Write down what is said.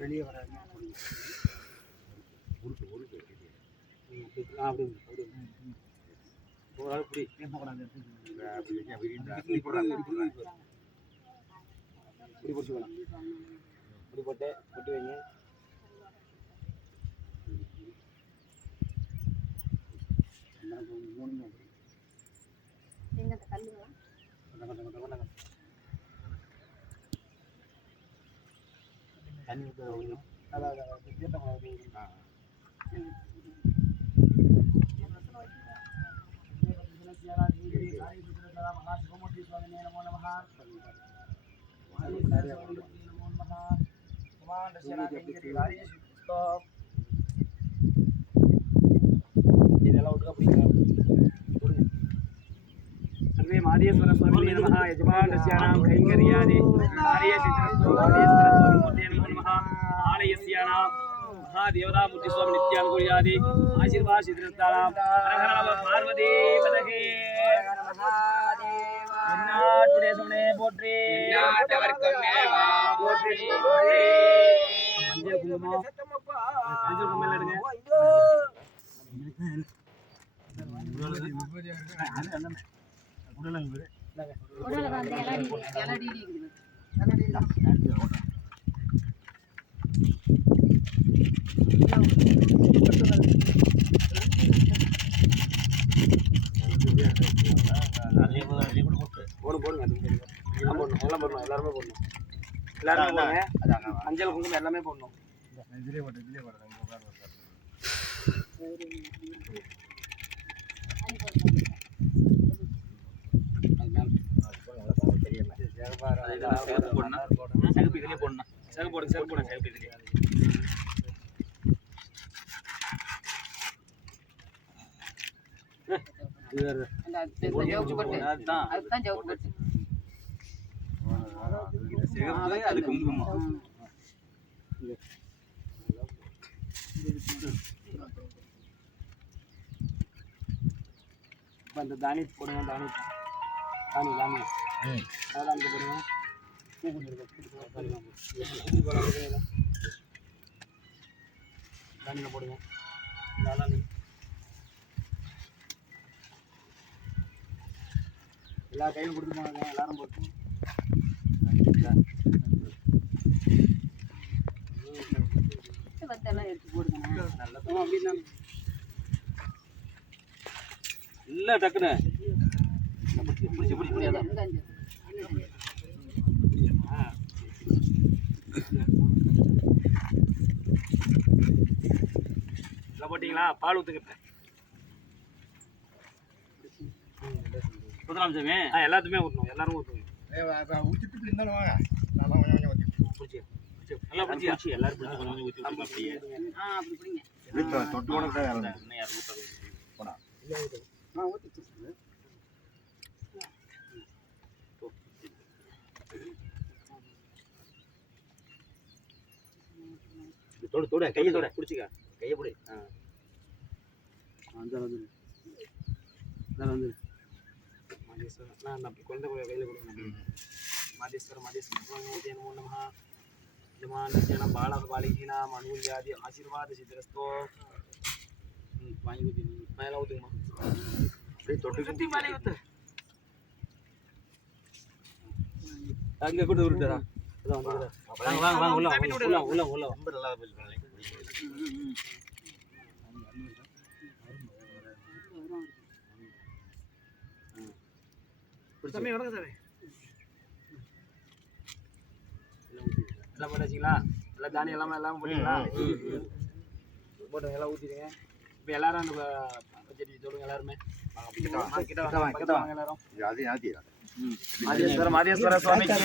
வெளியே வராங்க. அப்படி ஒரு ஆள் இப்படி இப்படி போட்டுக்கலாம். இப்படி போட்டு வைங்க. தண்ணி இதெல்லாம் விட்டு அப்படிங்களா? सर्वे मादेश्वर स्वामिने नमः यजमानस्यानां कैङ्कर्यादि कार्यसिद्धिर्भवति नमो नमः आलयस्यानां महादेवतामूर्ति स्वामी नित्यानुकूल्यादि आशीर्वाद सिद्धिर्तानां हर हर नमः पार्वती पदहे नाटुडे सोने पोट्री नाटवर्कम मेवा पोट्री अंजल कुम्मल எடுங்க உடலங்க உடலங்க அந்த எலடி போடுங்க எல்லாருமே போடணும். மஞ்சள் குங்குமம் எல்லாமே போடணும். அது குங்குமம் அந்த தானி போடுங்க. தானி தானி அதான் போடுங்க. தானியில போடுங்க. எல்லா கையிலும் கொடுத்து போனாங்க. எல்லாரும் போட்டு எடுத்து போடுங்க. அப்படின்னா இல்லை டக்குன்னு போட்டீங்களா? பால் ஊற்றுங்க. ஊற்றலாம் சாமி. எல்லாத்துமே ஊற்றணும். எல்லாரும் ஊற்றுங்க. நல்லா பிடிச்சி எல்லாரும் பிடிச்சி கொஞ்சம் ஊற்றி அப்படியே அப்படி பிடிங்க. தொட்டு கூட யாரும் ஊற்றாது போனா தொடு தொடு கையை தொட பிடிச்சிக்க. கையை பிடி. வந்து மாதேஸ்வரன் அப்படி குழந்தை கையில் கொடுங்க. மாதேஸ்வரன் நமோ நமः यजमानस्य बालक बालिकीनां अनुकूल्यादि आशीर्वाद सिद्धिरस्तो. வாங்கி ஊற்றி மேலே ஊற்றுங்கம்மா. அப்படியே தொட்டு சுற்றி மேலே ஊற்று. அங்கே கூட விட்டுறா. வாங்க வாங்க வாங்க உள்ள உள்ள உள்ள உள்ள ரொம்ப நல்லா போய் சாமி வணக்கம் சாமி. எல்லாம் போட்டாச்சிங்களா? எல்லாம் தானியம் எல்லாம் போட்டீங்களா? போட்டு எல்லாம் ஊற்றிடுங்க. இப்போ எல்லாரும் அந்த பச்சடி தொடுங்க. எல்லாருமே கிட்ட வாங்க எல்லாரும். மாதேஸ்வர சுவாமிக்கு